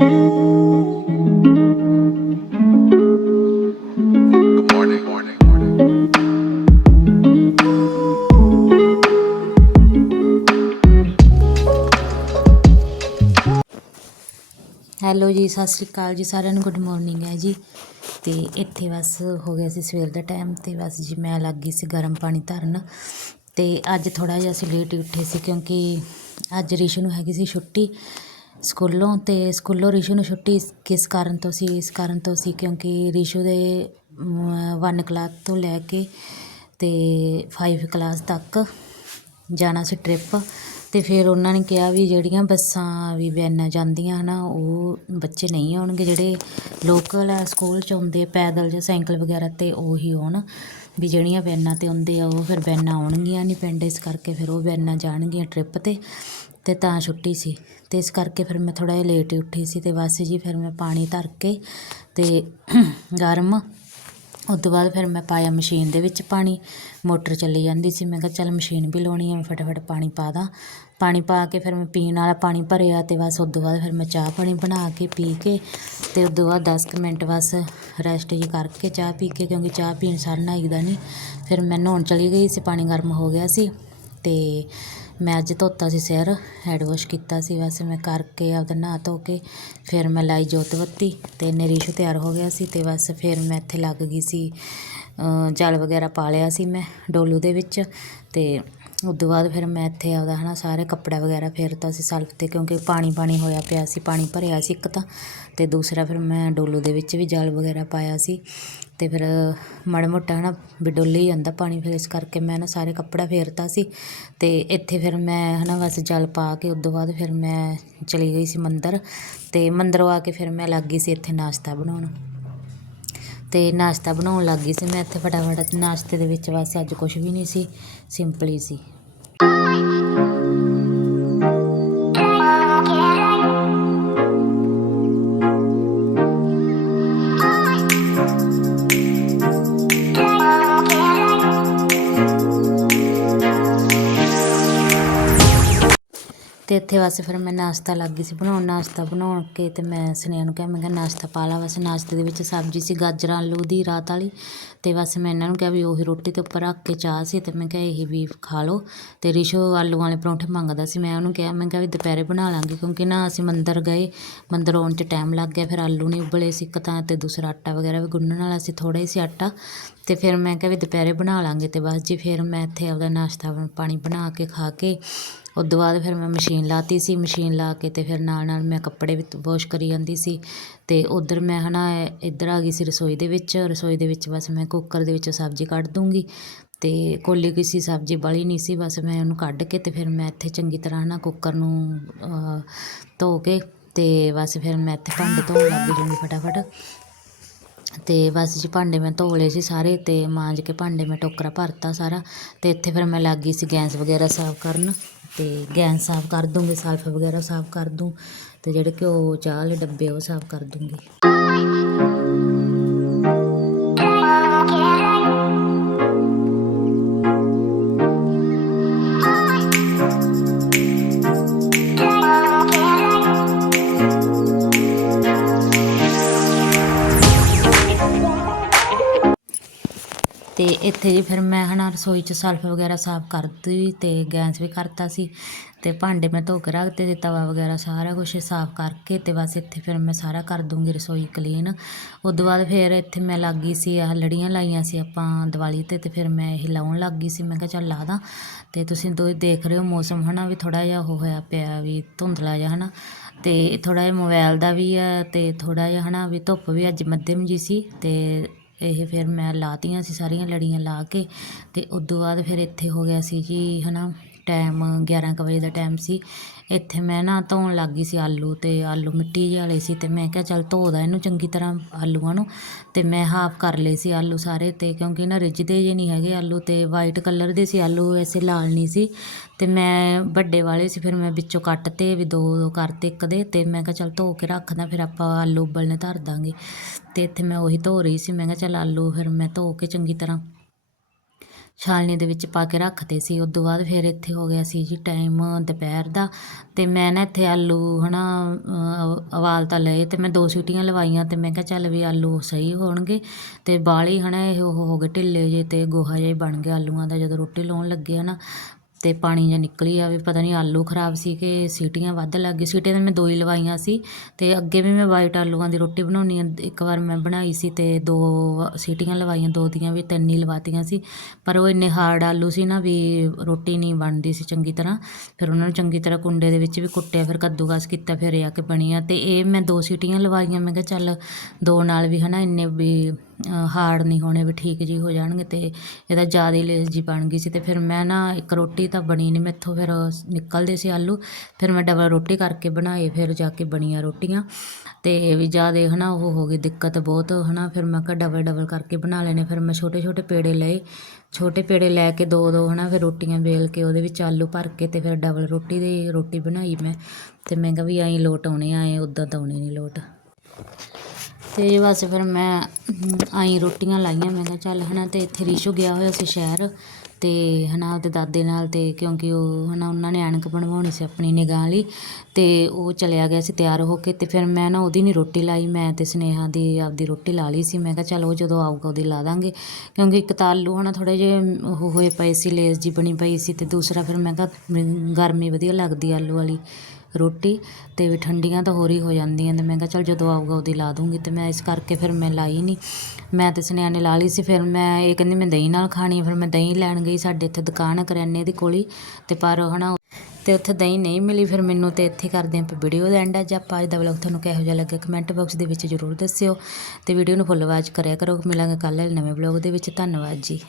Hello ਜੀ, ਸਤਿ ਸ਼੍ਰੀ ਅਕਾਲ ਜੀ, ਸਾਰਿਆਂ ਨੂੰ ਗੁੱਡ ਮਾਰਨਿੰਗ ਹੈ ਜੀ। ਤੇ ਇੱਥੇ ਬਸ ਹੋ ਗਿਆ ਸੀ ਸਵੇਰ ਦਾ ਟਾਈਮ ਤੇ ਬਸ ਜੀ ਮੈਂ ਲੱਗ ਗਈ ਸੀ ਗਰਮ ਪਾਣੀ ਧਰਨ। ਤੇ ਅੱਜ ਥੋੜਾ ਜਿਹਾ ਅਸੀਂ ਲੇਟ ਹੀ ਉੱਠੇ ਸੀ ਕਿਉਂਕਿ ਅੱਜ ਰਿਸ਼ੂ ਨੂੰ ਹੈਗੀ ਸੀ ਛੁੱਟੀ। ਸਕੂਲੋਂ ਅਤੇ ਸਕੂਲੋਂ ਰਿਸ਼ੂ ਨੂੰ ਛੁੱਟੀ ਇਸ- ਕਿਸ ਕਾਰਨ ਤੋਂ ਸੀ? ਇਸ ਕਾਰਨ ਤੋਂ ਸੀ ਕਿਉਂਕਿ ਰਿਸ਼ੂ ਦੇ 1 ਕਲਾਸ ਤੋਂ ਲੈ ਕੇ ਅਤੇ ਫਾਈਵ ਕਲਾਸ ਤੱਕ ਜਾਣਾ ਸੀ ਟ੍ਰਿਪ ਅਤੇ ਫਿਰ ਉਹਨਾਂ ਨੇ ਕਿਹਾ ਵੀ ਜਿਹੜੀਆਂ ਬੱਸਾਂ ਵੀ ਵੈਨਾਂ ਜਾਂਦੀਆਂ ਹਨਾ, ਉਹ ਬੱਚੇ ਨਹੀਂ ਆਉਣਗੇ, ਜਿਹੜੇ ਲੋਕਲ ਆ ਸਕੂਲ ਚ ਆਉਂਦੇ ਪੈਦਲ ਜਾਂ ਸਾਈਕਲ ਵਗੈਰਾ ਤੇ ਉਹੀ ਆਉਣ। ਵੀ ਜਿਹੜੀਆਂ ਵੈਨਾਂ ਤੇ ਆਉਂਦੇ ਆ, ਉਹ ਫਿਰ ਵੈਨਾਂ ਆਉਣਗੀਆਂ ਨਹੀਂ ਪਿੰਡ, ਇਸ ਕਰਕੇ ਫਿਰ ਉਹ ਵੈਨਾਂ ਜਾਣਗੀਆਂ ਟ੍ਰਿਪ ਤੇ। ਅਤੇ ਤਾਂ ਛੁੱਟੀ ਸੀ। ਅਤੇ ਇਸ ਕਰਕੇ ਫਿਰ ਮੈਂ ਥੋੜ੍ਹਾ ਜਿਹਾ ਲੇਟ ਹੀ ਉੱਠੀ ਸੀ ਅਤੇ ਬਸ ਜੀ ਫਿਰ ਮੈਂ ਪਾਣੀ ਧਰ ਕੇ ਅਤੇ ਗਰਮ ਉਸ ਤੋਂ ਬਾਅਦ ਫਿਰ ਮੈਂ ਪਾਇਆ ਮਸ਼ੀਨ ਦੇ ਵਿੱਚ ਪਾਣੀ। ਮੋਟਰ ਚੱਲੀ ਜਾਂਦੀ ਸੀ। ਮੈਂ ਕਿਹਾ ਚੱਲ ਮਸ਼ੀਨ ਵੀ ਲਾਉਣੀ ਆ, ਮੈਂ ਫਟਾਫਟ ਪਾਣੀ ਪਾ ਦਾਂ। ਪਾਣੀ ਪਾ ਕੇ ਫਿਰ ਮੈਂ ਪੀਣ ਵਾਲਾ ਪਾਣੀ ਭਰਿਆ ਅਤੇ ਬਸ ਉਸ ਤੋਂ ਬਾਅਦ ਫਿਰ ਮੈਂ ਚਾਹ ਪਾਣੀ ਬਣਾ ਕੇ ਪੀ ਕੇ ਅਤੇ ਉਸ ਤੋਂ ਬਾਅਦ 10 ਕੁ ਮਿੰਟ ਬਸ ਰੈਸਟ ਜੀ ਕਰਕੇ ਚਾਹ ਪੀ ਕੇ ਕਿਉਂਕਿ ਚਾਹ ਪੀਣ ਸਾਰ ਨਹਾਈਦਾ ਨਹੀਂ ਫਿਰ ਮੈਂ ਨਹਾਉਣ ਚਲੀ ਗਈ ਸੀ, ਪਾਣੀ ਗਰਮ ਹੋ ਗਿਆ ਸੀ ਅਤੇ ਮੈਂ ਅੱਜ ਧੋਤਾ ਸੀ ਸਿਰ ਹੈਡ ਵਾਸ਼ ਕੀਤਾ ਸੀ, ਬਸ ਮੈਂ ਕਰਕੇ ਆਪਦਾ ਨਹਾ ਧੋ ਕੇ ਫਿਰ ਮੈਂ ਲਾਈ ਜੋਤ ਬੱਤੀ ਤੇ ਇੰਨੇ ਤਿਆਰ ਹੋ ਗਿਆ ਸੀ ਤੇ ਬਸ ਫਿਰ ਮੈਂ ਇੱਥੇ ਲੱਗ ਗਈ ਸੀ ਜਲ ਵਗੈਰਾ ਪਾ ਲਿਆ ਸੀ ਮੈਂ ਡੋਲੂ ਦੇ ਵਿੱਚ ਤੇ ਉਸ ਤੋਂ ਬਾਅਦ ਫਿਰ ਮੈਂ ਇੱਥੇ ਆਪਦਾ ਨਾ ਸਾਰੇ ਕੱਪੜਾ ਵਗੈਰਾ ਫੇਰਤਾ ਸੀ ਸਲਫ ਤੇ, ਕਿਉਂਕਿ ਪਾਣੀ ਪਾਣੀ ਹੋਇਆ ਪਿਆ ਸੀ, ਪਾਣੀ ਭਰਿਆ ਸੀ ਇੱਕ ਤਾਂ। ਅਤੇ ਦੂਸਰਾ ਫਿਰ ਮੈਂ ਡੋਲੂ ਦੇ ਵਿੱਚ ਵੀ ਜਲ ਵਗੈਰਾ ਪਾਇਆ ਸੀ। ਅਤੇ ਫਿਰ ਮਾੜਾ ਮੋਟਾ ਹਨਾ ਵੀ ਡੁੱਲ ਹੀ ਜਾਂਦਾ ਪਾਣੀ, ਫਿਰ ਇਸ ਕਰਕੇ ਮੈਂ ਨਾ ਸਾਰੇ ਕੱਪੜਾ ਫੇਰਤਾ ਸੀ। ਅਤੇ ਇੱਥੇ ਫਿਰ ਮੈਂ ਹੈ ਨਾ ਬਸ ਜਲ ਪਾ ਕੇ ਉਸ ਤੋਂ ਬਾਅਦ ਫਿਰ ਮੈਂ ਚਲੀ ਗਈ ਸੀ ਮੰਦਰ। ਅਤੇ ਮੰਦਰੋਂ ਆ ਕੇ ਫਿਰ ਮੈਂ ਲੱਗ ਗਈ ਸੀ ਇੱਥੇ ਨਾਸ਼ਤਾ ਬਣਾਉਣ। ਅਤੇ ਨਾਸ਼ਤਾ ਬਣਾਉਣ ਲੱਗ ਗਈ ਸੀ ਮੈਂ ਇੱਥੇ ਫਟਾਫਟ। ਨਾਸ਼ਤੇ ਦੇ ਵਿੱਚ ਬਸ ਅੱਜ ਕੁਝ ਵੀ ਨਹੀਂ ਸੀ ਸਿੰਪਲ ਹੀ ਸੀ। ਅਤੇ ਇੱਥੇ ਬਸ ਫਿਰ ਮੈਂ ਨਾਸ਼ਤਾ ਲੱਗ ਗਈ ਸੀ ਬਣਾਉਣ, ਨਾਸ਼ਤਾ ਬਣਾਉਣ ਕੇ ਅਤੇ ਮੈਂ ਸੁਨੇਹਾ ਨੂੰ ਕਿਹਾ, ਮੈਂ ਕਿਹਾ ਨਾਸ਼ਤਾ ਪਾ ਲਾ ਬਸ, ਨਾਸ਼ਤੇ ਦੇ ਵਿੱਚ ਸਬਜ਼ੀ ਸੀ, ਗਾਜਰਾਂ, ਆਲੂ ਦੀ ਰਾਤ ਵਾਲੀ ਅਤੇ ਬਸ ਮੈਂ ਇਹਨਾਂ ਨੂੰ ਕਿਹਾ ਵੀ ਉਹੀ ਰੋਟੀ ਤੇ ਉੱਪਰ ਰੱਖ ਕੇ ਚਾਹ ਸੀ ਅਤੇ ਮੈਂ ਕਿਹਾ ਇਹ ਵੀ ਖਾ ਲਓ ਅਤੇ ਰਿਸ਼ੋ ਆਲੂ ਵਾਲੇ ਪਰੌਂਠੇ ਮੰਗਦਾ ਸੀ, ਮੈਂ ਉਹਨੂੰ ਕਿਹਾ, ਮੈਂ ਕਿਹਾ ਵੀ ਦੁਪਹਿਰੇ ਬਣਾ ਲਾਂਗੀ ਕਿਉਂਕਿ ਨਾ ਅਸੀਂ ਮੰਦਰ ਗਏ, ਮੰਦਰ ਆਉਣ 'ਚ ਟਾਈਮ ਲੱਗ ਗਿਆ, ਫਿਰ ਆਲੂ ਨਹੀਂ ਉਬਲੇ ਸੀ ਇੱਕ ਤਾਂ ਤੇ ਦੂਸਰਾ ਆਟਾ ਵਗੈਰਾ ਵੀ ਗੁੰਨਣ ਵਾਲਾ ਸੀ, ਥੋੜ੍ਹਾ ਹੀ ਸੀ ਆਟਾ ਅਤੇ ਫਿਰ ਮੈਂ ਕਿਹਾ ਵੀ ਦੁਪਹਿਰੇ ਬਣਾ ਲਾਂਗੇ ਅਤੇ ਬਸ ਜੀ, ਫਿਰ ਮੈਂ ਇੱਥੇ ਆਪਦਾ ਨਾਸ਼ਤਾ ਪਾਣੀ ਬਣਾ ਕੇ ਖਾ ਕੇ ਉਸ ਤੋਂ ਬਾਅਦ ਫਿਰ ਮੈਂ ਮਸ਼ੀਨ ਲਾਤੀ ਸੀ, ਮਸ਼ੀਨ ਲਾ ਕੇ ਅਤੇ ਫਿਰ ਨਾਲ ਨਾਲ ਮੈਂ ਕੱਪੜੇ ਵੀ ਵਾਸ਼ ਕਰੀ ਜਾਂਦੀ ਸੀ। ਅਤੇ ਉੱਧਰ ਮੈਂ ਹੈ ਨਾ ਇੱਧਰ ਆ ਗਈ ਸੀ ਰਸੋਈ ਦੇ ਵਿੱਚ, ਰਸੋਈ ਦੇ ਵਿੱਚ ਬਸ ਮੈਂ ਕੁੱਕਰ ਦੇ ਵਿੱਚੋਂ ਸਬਜ਼ੀ ਕੱਢ ਦੂੰਗੀ। ਅਤੇ ਕੋਲੀ ਕਿਸੇ ਸਬਜ਼ੀ ਬਲੀ ਨਹੀਂ ਸੀ, ਬਸ ਮੈਂ ਉਹਨੂੰ ਕੱਢ ਕੇ ਅਤੇ ਫਿਰ ਮੈਂ ਇੱਥੇ ਚੰਗੀ ਤਰ੍ਹਾਂ ਨਾ ਕੁੱਕਰ ਨੂੰ ਧੋ ਕੇ ਅਤੇ ਬਸ ਫਿਰ ਮੈਂ ਇੱਥੇ ਭਾਂਡੇ ਧੋਣ ਲੱਗ ਜੂੰਗੀ ਫਟਾਫਟ। ਅਤੇ ਬਸ ਜੀ ਭਾਂਡੇ ਮੈਂ ਧੋ ਲਏ ਸੀ ਸਾਰੇ ਅਤੇ ਮਾਂਜ ਕੇ ਭਾਂਡੇ ਮੈਂ ਟੋਕਰਾ ਭਰਤਾ ਸਾਰਾ ਅਤੇ ਇੱਥੇ ਫਿਰ ਮੈਂ ਲੱਗ ਗਈ ਸੀ ਗੈਸ ਵਗੈਰਾ ਸਾਫ਼ ਕਰਨ ਅਤੇ ਗੈਸ ਸਾਫ਼ ਕਰ ਦੂੰਗੀ, ਸਲਫ ਵਗੈਰਾ ਸਾਫ਼ ਕਰ ਦੂੰ ਅਤੇ ਜਿਹੜੇ ਘਿਓ, ਚਾਹ ਵਾਲੇ ਡੱਬੇ ਉਹ ਸਾਫ਼ ਕਰ ਦੂੰਗੀ। ਤੇ ਇੱਥੇ ਜੀ ਫਿਰ ਮੈਂ ਹਨਾ ਰਸੋਈ 'ਚ ਸਲਫ ਵਗੈਰਾ ਸਾਫ਼ ਕਰਤੀ ਤੇ ਗੈਸ ਵੀ ਕਰਤਾ ਸੀ ਤੇ ਭਾਂਡੇ ਮੈਂ ਧੋ ਕੇ ਰੱਖਤੇ ਤੇ ਤਵਾ ਵਗੈਰਾ ਸਾਰਾ ਕੁਝ ਸਾਫ਼ ਕਰਕੇ ਤੇ ਬਸ ਇੱਥੇ ਫਿਰ ਮੈਂ ਸਾਰਾ ਕਰ ਦੂੰਗੀ ਰਸੋਈ ਕਲੀਨ। ਉਸ ਤੋਂ ਬਾਅਦ ਫਿਰ ਇੱਥੇ ਮੈਂ ਲੱਗ ਗਈ ਸੀ, ਆਹ ਲੜੀਆਂ ਲਾਈਆਂ ਸੀ ਆਪਾਂ ਦੀਵਾਲੀ ਤੇ ਤੇ ਫਿਰ ਮੈਂ ਇਹ ਲਾਉਣ ਲੱਗ ਗਈ ਸੀ। ਮੈਂ ਕਿਹਾ ਚੱਲ ਲਾ ਦਾਂ ਤੇ ਤੁਸੀਂ ਦੋ ਦੇਖ ਰਹੇ ਹੋ ਮੌਸਮ ਹਨਾ ਵੀ ਥੋੜਾ ਜਿਹਾ ਉਹ ਹੋਇਆ ਪਿਆ ਵੀ ਧੁੰਦਲਾ ਜਿਹਾ ਹਨਾ ਤੇ ਥੋੜਾ ਜਿਹਾ ਮੋਬਾਈਲ ਦਾ ਵੀ ਆ ਤੇ ਥੋੜਾ ਜਿਹਾ ਹਨਾ ਵੀ ਧੁੱਪ ਵੀ ਅੱਜ ਮੱਧਮ ਜੀ ਸੀ ਤੇ ਇਹ ਫਿਰ ਮੈਂ ਲਾਤੀਆਂ ਸੀ ਸਾਰੀਆਂ ਲੜੀਆਂ ਲਾ ਕੇ ਤੇ ਉਦੋਂ ਬਾਅਦ ਫਿਰ ਇੱਥੇ ਹੋ ਗਿਆ ਸੀ ਕਿ ਹੈ ਨਾ ਟਾਈਮ 11 ਕੁ ਵਜੇ ਦਾ ਟਾਈਮ ਸੀ। ਇੱਥੇ ਮੈਂ ਨਾ ਧੋਣ ਲੱਗ ਗਈ ਸੀ ਆਲੂ ਅਤੇ ਆਲੂ ਮਿੱਟੀ ਜਿਹੇ ਵਾਲੇ ਸੀ ਅਤੇ ਮੈਂ ਕਿਹਾ ਚੱਲ ਧੋ ਦਾਂ ਇਹਨੂੰ ਚੰਗੀ ਤਰ੍ਹਾਂ ਆਲੂਆਂ ਨੂੰ ਅਤੇ ਮੈਂ ਹਾਫ ਕਰ ਲਏ ਸੀ ਆਲੂ ਸਾਰੇ ਅਤੇ ਕਿਉਂਕਿ ਨਾ ਰਿੱਝਦੇ ਜੇ ਨਹੀਂ ਹੈਗੇ ਆਲੂ ਅਤੇ ਵਾਈਟ ਕਲਰ ਦੇ ਸੀ ਆਲੂ ਐਸੇ ਲਾਲ ਨਹੀਂ ਸੀ ਅਤੇ ਮੈਂ ਵੱਡੇ ਵਾਲੇ ਸੀ ਫਿਰ ਮੈਂ ਵਿੱਚੋਂ ਕੱਟ ਤੇ ਵੀ ਦੋ ਦੋ ਕਰਤੇ ਇੱਕ ਦੇ ਅਤੇ ਮੈਂ ਕਿਹਾ ਚੱਲ ਧੋ ਕੇ ਰੱਖਦਾ ਫਿਰ ਆਪਾਂ ਆਲੂ ਉਬਲਣੇ ਧਰ ਦਾਂਗੇ ਅਤੇ ਇੱਥੇ ਮੈਂ ਉਹੀ ਧੋ ਰਹੀ ਸੀ ਮੈਂ ਕਿਹਾ ਚੱਲ ਆਲੂ ਫਿਰ ਮੈਂ ਧੋ ਕੇ ਚੰਗੀ ਤਰ੍ਹਾਂ ਛਾਲਣੀ ਦੇ ਵਿੱਚ ਪਾ ਕੇ ਰੱਖਦੇ ਸੀ। ਉਸ ਤੋਂ ਬਾਅਦ ਫਿਰ ਇੱਥੇ ਹੋ ਗਿਆ ਸੀ ਜੀ ਟਾਈਮ ਦੁਪਹਿਰ ਦਾ। ਤੇ ਮੈਂ ਨਾ ਇੱਥੇ ਆਲੂ ਹਨਾ ਅਹ, ਉਬਾਲ ਤਾਂ ਲਏ ਤੇ ਮੈਂ ਦੋ ਸੀਟੀਆਂ ਲਵਾਈਆਂ ਤੇ ਮੈਂ ਕਿਹਾ ਚੱਲ ਵੀ ਆਲੂ ਸਹੀ ਹੋਣਗੇ। ਤੇ ਬਾਲੀ ਹਨਾ ਇਹ ਉਹ ਹੋ ਗਏ ਢਿੱਲੇ ਜੇ ਤੇ ਗੋਹਾ ਜਿਹਾ ਬਣ ਗਿਆ ਆਲੂਆਂ ਦਾ। ਜਦੋਂ ਰੋਟੀ ਲਾਉਣ ਲੱਗੇ ਹਨਾ ਅਤੇ ਪਾਣੀ ਜਿਹਾ ਨਿਕਲੀ ਆਵੇ ਪਤਾ ਨਹੀਂ ਆਲੂ ਖਰਾਬ ਸੀ ਕਿ ਸੀਟੀਆਂ ਵੱਧ ਲੱਗ ਗਈ ਸੀਟੀਆਂ ਤਾਂ ਮੈਂ ਦੋ ਹੀ ਲਵਾਈਆਂ ਸੀ ਅਤੇ ਅੱਗੇ ਵੀ ਮੈਂ ਵਾਈਟ ਆਲੂਆਂ ਦੀ ਰੋਟੀ ਬਣਾਉਂਦੀ ਹਾਂ ਇੱਕ ਵਾਰ ਮੈਂ ਬਣਾਈ ਸੀ ਅਤੇ ਦੋ ਸੀਟੀਆਂ ਲਵਾਈਆਂ, ਦੋ ਦੀਆਂ ਵੀ ਤਿੰਨ ਹੀ ਲਵਾਤੀਆਂ ਸੀ। ਪਰ ਉਹ ਇੰਨੇ ਹਾਰਡ ਆਲੂ ਸੀ ਨਾ ਵੀ ਰੋਟੀ ਨਹੀਂ ਬਣਦੀ ਸੀ ਚੰਗੀ ਤਰ੍ਹਾਂ। ਫਿਰ ਉਹਨਾਂ ਨੂੰ ਚੰਗੀ ਤਰ੍ਹਾਂ ਕੁੰਡੇ ਦੇ ਵਿੱਚ ਵੀ ਕੁੱਟਿਆ, ਫਿਰ ਕੱਦੂਕਸ ਕੀਤਾ, ਫਿਰ ਇਹ ਆ ਕੇ ਬਣੀ ਆ ਅਤੇ ਇਹ ਮੈਂ ਦੋ ਸੀਟੀਆਂ ਲਵਾਈਆਂ। ਮੈਂ ਕਿਹਾ ਚੱਲ ਦੋ ਨਾਲ ਵੀ ਹੈ ਨਾ ਇੰਨੇ ਵੀ ਹਾਰਡ ਨਹੀਂ ਹੋਣੇ ਵੀ ਠੀਕ ਜੀ ਹੋ ਜਾਣਗੇ ਤੇ ਇਹਦਾ ਜ਼ਿਆਦਾ ਹੀ ਲੇਸ ਜੀ ਬਣ ਗਈ ਸੀ ਤੇ ਫਿਰ ਮੈਂ ਨਾ ਇੱਕ ਰੋਟੀ ਤਾਂ ਬਣੀ ਨਹੀਂ ਮੈਥੋਂ ਫਿਰ ਨਿਕਲਦੇ ਸੀ ਆਲੂ, ਫਿਰ ਮੈਂ ਡਬਲ ਰੋਟੀ ਕਰਕੇ ਬਣਾਏ, ਫਿਰ ਜਾ ਕੇ ਬਣੀਆਂ ਰੋਟੀਆਂ ਤੇ ਵੀ ਜ਼ਿਆਦਾ ਹਨਾ ਉਹ ਹੋ ਗਈ ਦਿੱਕਤ ਬਹੁਤ ਹਨਾ, ਫਿਰ ਮੈਂ ਕਿਹਾ ਡਬਲ ਡਬਲ ਕਰਕੇ ਬਣਾ ਲੈਣੇ, ਫਿਰ ਮੈਂ ਛੋਟੇ ਛੋਟੇ ਪੇੜੇ ਲਏ, ਛੋਟੇ ਪੇੜੇ ਲੈ ਕੇ ਦੋ ਦੋ ਹਨਾ ਫਿਰ ਰੋਟੀਆਂ ਵੇਲ ਕੇ ਉਹਦੇ ਵਿੱਚ ਆਲੂ ਭਰ ਕੇ ਤੇ ਫਿਰ ਡਬਲ ਰੋਟੀ ਦੀ ਰੋਟੀ ਬਣਾਈ ਮੈਂ ਤੇ ਮੈਂ ਕਿਹਾ ਵੀ ਐਂ ਲੋਟ ਆਉਣੇ ਆਏ ਉੱਦਾਂ ਤਾਂ ਆਉਣੇ ਨਹੀਂ ਲੋਟ। ਤੇ ਬਸ ਫਿਰ ਮੈਂ, ਆਈ ਰੋਟੀਆਂ ਲਾਈਆਂ, ਮੈਂ ਕਿਹਾ ਚੱਲ ਹਨਾ ਤੇ ਇੱਥੇ ਰੀਸ਼ੂ ਗਿਆ ਹੋਇਆ ਸੀ ਸ਼ਹਿਰ ਤੇ ਹਨਾ ਉਹਦੇ ਦਾਦੇ ਨਾਲ ਤੇ ਕਿਉਂਕਿ ਉਹ ਹਨਾ ਉਹਨਾਂ ਨੇ ਐਨਕ ਬਣਵਾਉਣੀ ਸੀ ਆਪਣੀ ਨਿਗਾਹ ਲਈ ਤੇ ਉਹ ਚਲਿਆ ਗਿਆ ਸੀ ਤਿਆਰ ਹੋ ਕੇ ਤੇ ਫਿਰ ਮੈਂ ਨਾ ਉਹਦੀ ਨਹੀਂ ਰੋਟੀ ਲਾਈ, ਮੈਂ ਤੇ ਸਨੇਹਾ ਦੀ ਆਪਦੀ ਰੋਟੀ ਲਾ ਲਈ ਸੀ, ਮੈਂ ਕਿਹਾ ਚੱਲ ਉਹ ਜਦੋਂ ਆਊਗਾ ਉਹਦੀ ਲਾ ਦਾਂਗੇ ਕਿਉਂਕਿ ਇੱਕ ਤਾਂ ਆਲੂ ਹਨਾ ਥੋੜੇ ਜਿਹੇ ਉਹ ਹੋਏ ਪਏ ਸੀ, ਲੇਸ ਜੀ ਬਣੀ ਪਈ ਸੀ ਤੇ ਦੂਸਰਾ ਫਿਰ ਮੈਂ ਕਿਹਾ, ਗਰਮੀ ਵਧੀਆ ਲੱਗਦੀ ਆਲੂ ਵਾਲੀ ਰੋਟੀ ਤੇ ਵੀ ਠੰਡੀਆਂ ਤਾਂ ਹੋਰ ਹੀ ਹੋ ਜਾਂਦੀਆਂ ਤੇ ਮੈਂ ਕਿਹਾ, ਚਲ ਜਦੋਂ ਆਊਗਾ ਉਹਦੀ ਲਾ ਦੂੰਗੀ ਤੇ ਮੈਂ ਇਸ ਕਰਕੇ ਫਿਰ ਮੈਂ ਲਾਈ ਨਹੀਂ। ਮੈਂ ਤੇ ਸੁਨਿਆ ਨੇ ਲਾ ਲਈ ਸੀ, ਫਿਰ ਮੈਂ ਇਹ ਕਹਿੰਦੀ ਮੈਂ ਦਹੀਂ ਨਾਲ ਖਾਣੀ ਫਿਰ ਮੈਂ ਦਹੀਂ ਲੈਣ ਗਈ ਸਾਡੇ ਇੱਥੇ ਦੁਕਾਨ ਆ ਕਰਿਆਨੇ ਦੀ ਕੋਲੀ ਤੇ ਪਰ ਹਨਾ ਤੇ ਉੱਥੇ ਦਹੀਂ ਨਹੀਂ ਮਿਲੀ, ਫਿਰ ਮੈਨੂੰ ਤੇ ਇੱਥੇ ਕਰਦੇ ਆਪਾਂ ਵੀਡੀਓ ਦਾ ਐਂਡ ਅੱਜ ਆਪਾਂ ਅੱਜ ਦਾ ਵਲੌਗ ਤੁਹਾਨੂੰ ਕਿਹੋ ਜਿਹਾ ਲੱਗਿਆ ਕਮੈਂਟ ਬਾਕਸ ਦੇ ਵਿੱਚ ਜ਼ਰੂਰ ਦੱਸਿਓ ਤੇ ਵੀਡੀਓ ਨੂੰ ਫੁੱਲ ਵਾਚ ਕਰਿਆ ਕਰੋ। ਮਿਲਾਂਗੇ ਕੱਲ੍ਹ ਨਵੇਂ ਵਲੌਗ ਦੇ ਵਿੱਚ। ਧੰਨਵਾਦ ਜੀ।